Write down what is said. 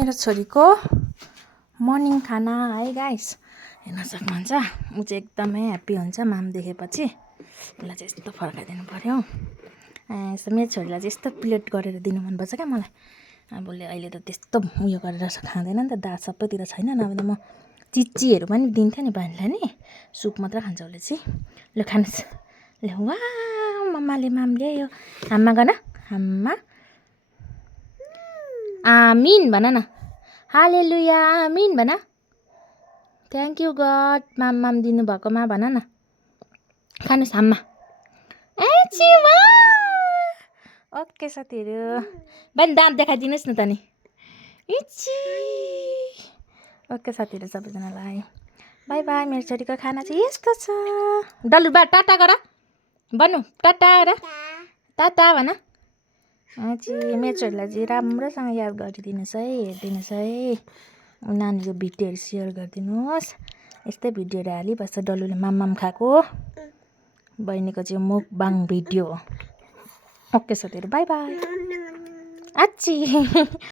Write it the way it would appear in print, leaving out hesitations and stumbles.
मेरो छोरीको मर्निङ खाना है गाइस, हेर्न सक्नुहुन्छ। ऊ चाहिँ एकदमै ह्याप्पी हुन्छ माम देखेपछि। यसलाई चाहिँ यस्तो फर्काइदिनु पऱ्यो। यस्तो मेरो छोरीलाई चाहिँ यस्तो प्लेट गरेर दिनु मनपर्छ क्या मलाई। अब उसले अहिले त त्यस्तो उयो गरेर खाँदैन नि त, दाँत सबैतिर छैन, नभए त म चिच्चीहरू पनि दिन्थेँ नि बहिनीलाई नि। सुप मात्र खान्छ उसले चाहिँ। ल खानुहोस्। ल वा मम्माले माम ल्यायो। हाम्मा गर्न, हाम्मा आमिन भन न। हालेलुया आमिन भन। थ्याङ्क यू गड माम दिनुभएकोमा भन न। खानुहोस् हाम्मा। ओके साथीहरू, बहिनी दाँत देखाइदिनुहोस् न त नि। ओके साथीहरू, सबैजनालाई बाई बाई। मेरो छोरीको खाना चाहिँ यस्तो छ। डल्लु बा टाटा गर भन्नु, टाटा गर, टाटा भन। मेरो छोरीलाई चाहिँ राम्रोसँग याद गरिदिनुहोस् है, हेरिदिनुहोस् है। नानीको भिडियोहरू सेयर गरिदिनुहोस्। यस्तै भिडियोहरू हालिबस्छ डल्लुले माम खाएको। बहिनीको चाहिँ मुकबाङ भिडियो। ओके साथीहरू, बाई बाई।